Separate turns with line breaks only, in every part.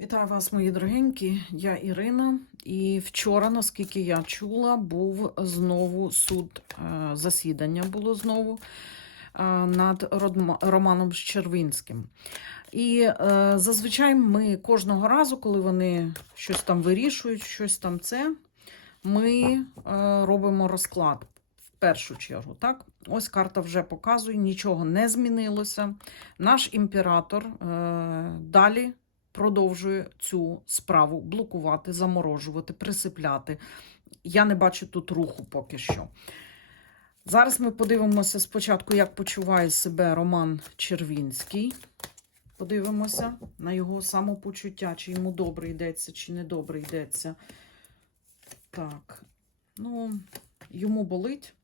Вітаю вас, мої дорогенькі. Я Ірина. І вчора, наскільки я чула, був знову суд, е, засідання було знову е, над Романом Щервинським. І е, зазвичай ми кожного разу, коли вони щось там вирішують, щось там це, ми робимо розклад в першу чергу. Так? Ось карта вже показує, нічого не змінилося. Наш імператор далі продовжує цю справу блокувати, заморожувати, присипляти. Я не бачу тут руху поки що. Зараз ми подивимося спочатку, як почуває себе Роман Червінський. Подивимося на його самопочуття, чи йому добре йдеться, чи не добре йдеться. Так, ну, йому болить.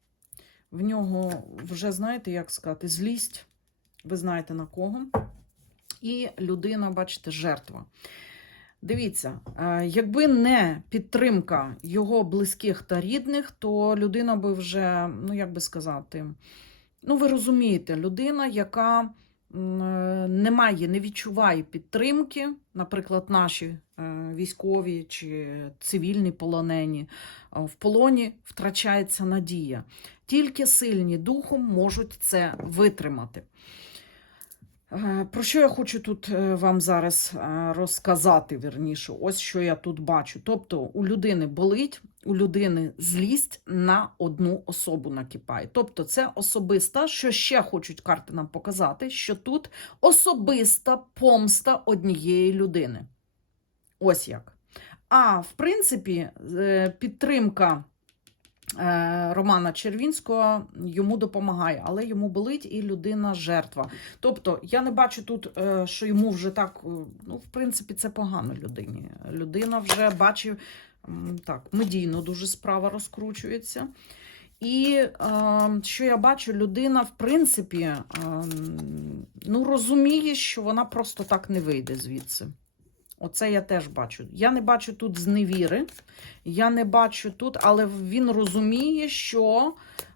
В нього вже, знаєте, як сказати, злість. Ви знаєте на кого. І людина, бачите, жертва. Дивіться, е, якби не підтримка його близьких та рідних, то людина би вже, ну як би сказати, ну ви розумієте, людина, яка е, не має, не відчуває підтримки, наприклад, наші е, військові чи цивільні полонені, в полоні втрачається надія. Тільки сильні духом можуть це витримати. Е, Про що я хочу тут е, вам зараз е, розказати, вірніше, ось що я тут бачу. Тобто у людини болить, у людини злість на одну особу накипає. Тобто, це особиста, що ще хочуть карти нам показати, що тут особиста помста однієї людини. Ось як. А в принципі, підтримка Романа Червінського йому допомагає, але йому болить і людина жертва. Тобто я не бачу тут, е, що йому вже так, е, ну, в принципі, це погано людині. Людина вже бачив так, медійно дуже справа розкручується. І е, що я бачу, людина, в принципі, е, ну, розуміє, що вона просто так не вийде звідси. Оце я теж бачу. Я не бачу тут зневіри, я не бачу тут, але він розуміє, що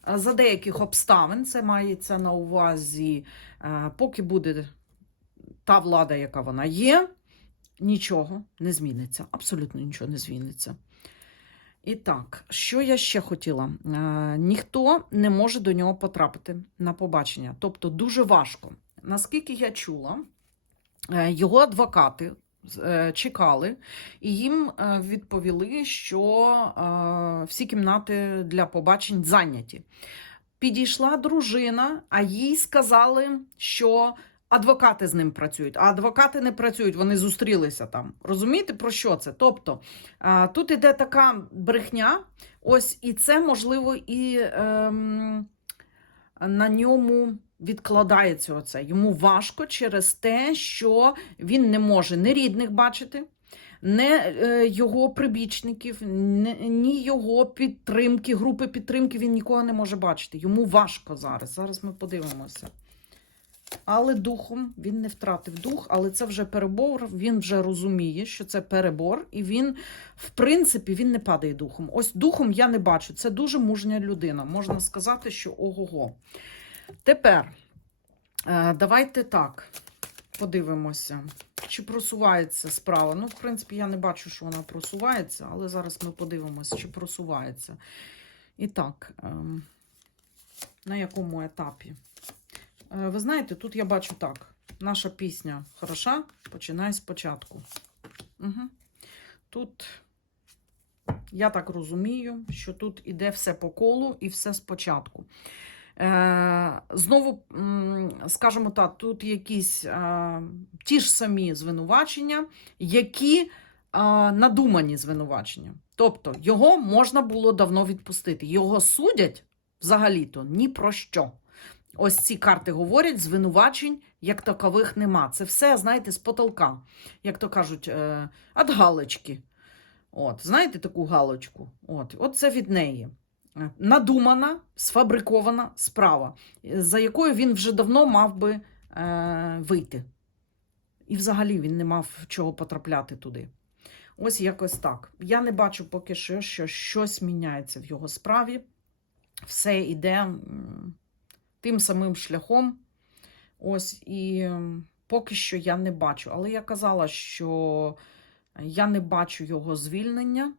е, за деяких обставин це мається на увазі, е, поки буде та влада, яка вона є, нічого не зміниться. Абсолютно нічого не зміниться. І так, що я ще хотіла? Е, ніхто не може до нього потрапити на побачення. Тобто дуже важко. Наскільки я чула, його адвокати чекали, і їм е, відповіли, що е, всі кімнати для побачень зайняті. Підійшла дружина, а їй сказали, що адвокати з ним працюють, а адвокати не працюють, вони зустрілися там. Розумієте, про що це? Тобто е, тут іде така брехня, ось і це можливо і ем, на ньому відкладається оце. Йому важко через те, що він не може ні рідних бачити, не його прибічників, ні його підтримки, групи підтримки він нікого не може бачити. Йому важко зараз. Зараз ми подивимося. Але духом він не втратив дух, але це вже перебор. Він вже розуміє, що це перебор, і він, в принципі, він не падає духом. Ось духом я не бачу. Це дуже мужня людина. Можна сказати, що ого-го. Тепер е, давайте так подивимося, чи просувається справа. Ну, в принципі, я не бачу, що вона просувається, але зараз ми подивимося, чи просувається. І так, ем, на якому етапі? Е, Ви знаєте, тут я бачу так. Наша пісня хороша, починай спочатку. Угу. Тут, я так розумію, що тут іде все по колу і все спочатку. Е, знову, скажімо так, тут якісь е, ті ж самі звинувачення, які е, надумані звинувачення. Тобто його можна було давно відпустити. Його судять взагалі-то ні про що. Ось ці карти говорять, звинувачень як такових нема. Це все, знаєте, з потолка, як то кажуть, від галочки. От, знаєте таку галочку? От, от це від неї. Е, Надумана, сфабрикована справа, за якою він вже давно мав би е, вийти. І взагалі він не мав чого потрапляти туди. Ось якось так. Я не бачу поки що, що щось міняється в його справі. Все йде тим самим шляхом. Ось і поки що я не бачу. Але я казала, що я не бачу його звільнення.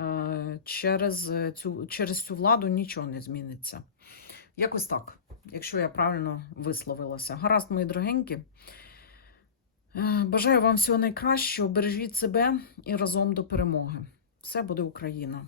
Е, Через цю, через цю владу нічого не зміниться. Якось так, якщо я правильно висловилася. Гаразд, мої дорогенькі. Е, Бажаю вам всього найкращого. Бережіть себе і разом до перемоги. Все буде Україна!